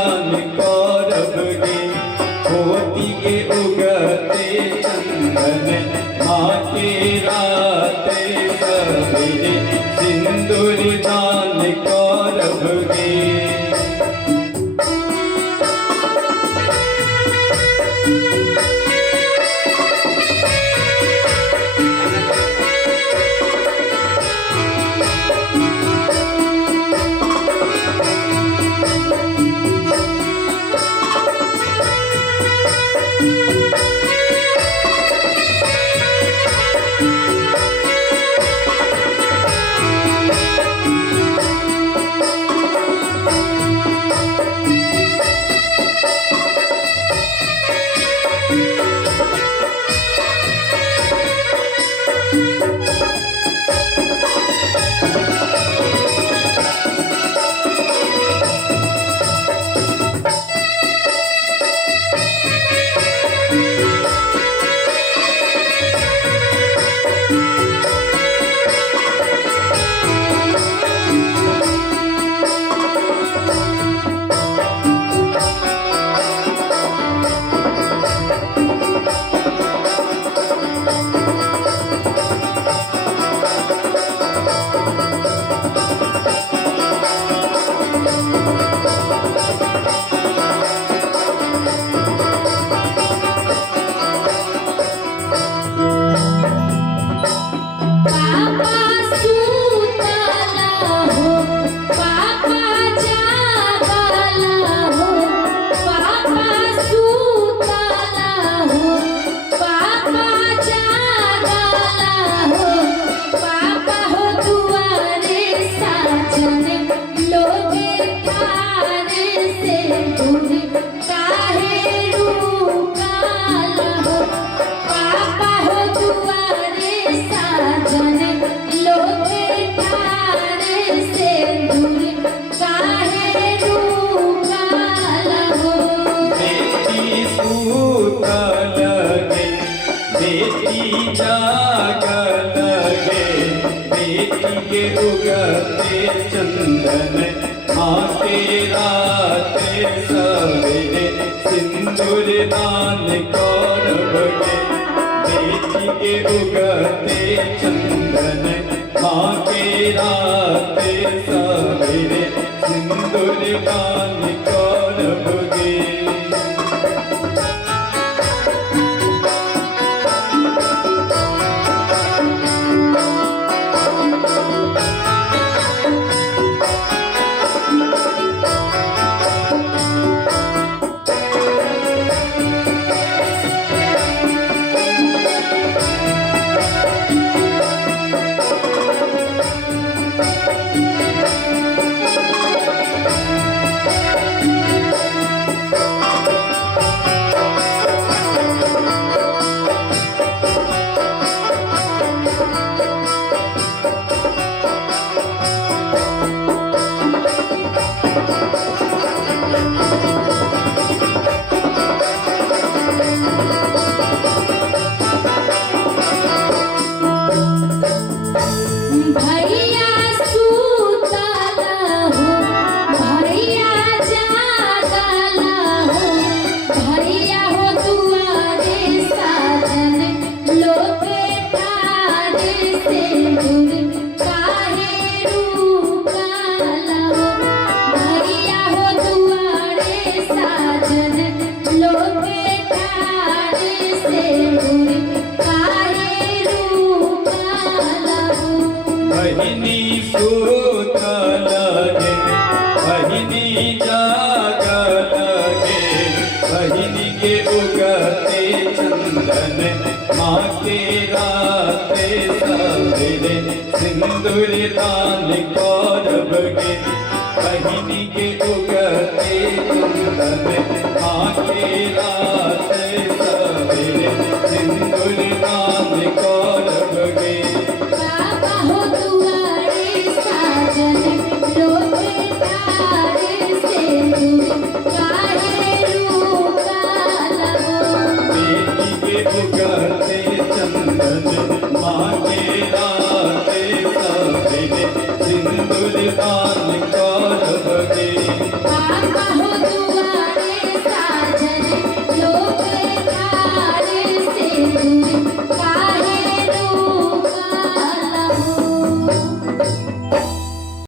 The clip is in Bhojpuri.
दान करब गे होती गे उगते चंदन माँ के राते सवेरे सिंदूर दान करब गे। बेटी जागल गे बेटी के उगते चंदन माँ के राते सवेरे सिंदूर दान करब गे बेटी के उगते चंदन माँ के राते सवेरे सिंदूर दान करब गे। बहिनी सूतल गे बहिनी जागल गे बहिनी के उगते चंदन माँ के राते सवेरे सिंदूर दान करब गे बहिनी के उगते चंदन माँ के राते सवेरे सिंदूर दान करब गे। माँ के राते सवेरे सिंदूर दान